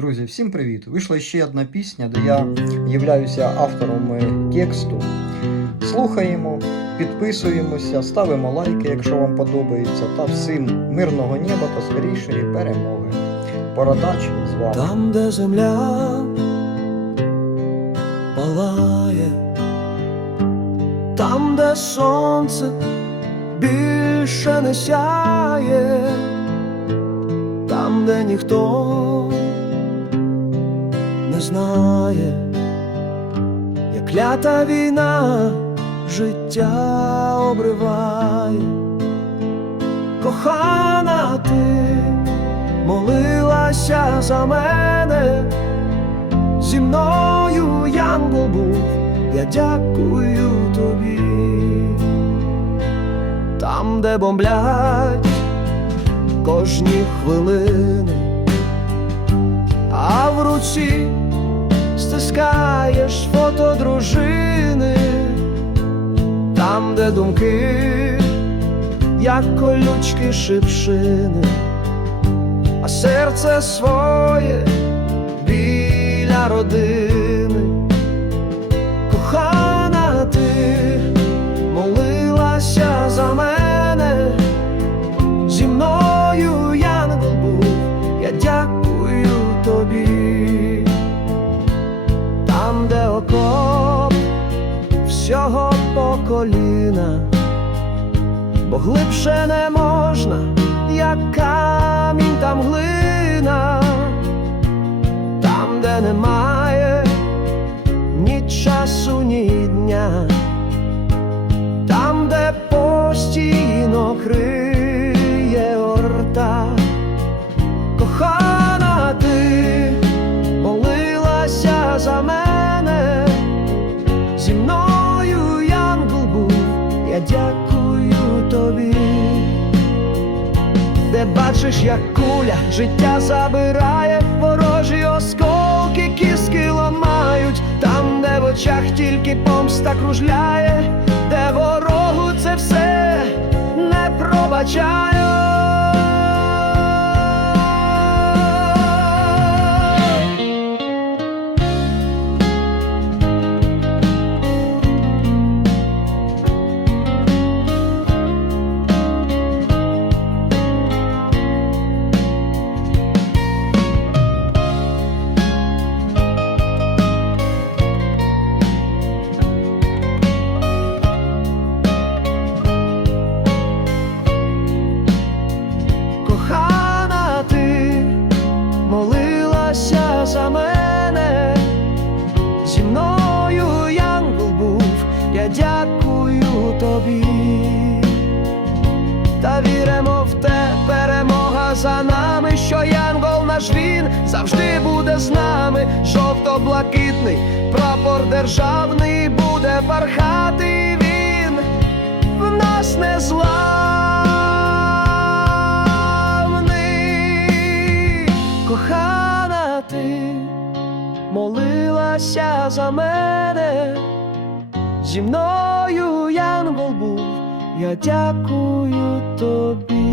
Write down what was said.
Друзі, всім привіт! Вийшла ще одна пісня, де я являюся автором е, тексту. Слухаємо, підписуємося, ставимо лайки, якщо вам подобається, та всім мирного неба та скорішої перемоги. Бородач з вами. Там, де земля палає, там, де сонце більше не сяє, там, де ніхто знає, як лята війна життя обриває, кохана ти молилася за мене, зі мною янгол був, я дякую тобі. Там, де бомблять кожні хвилини, а в руці стискаєш фото дружини, там, де думки, як колючки шипшини а серце своє біля родини. Коліна бо глибше не можна, як камінь там глина, там, де немає ні часу, ні дня, там, де постійно криє бачиш, як куля життя забирає, ворожі осколки кіски ламають, там, де в очах тільки помста кружляє, де ворогу це все не пробачаю. За нами, що янгол наш він завжди буде з нами, жовто-блакитний прапор державний буде пархати він в нас не зламний, кохана ти молилася за мене, зі мною янгол був, я дякую тобі.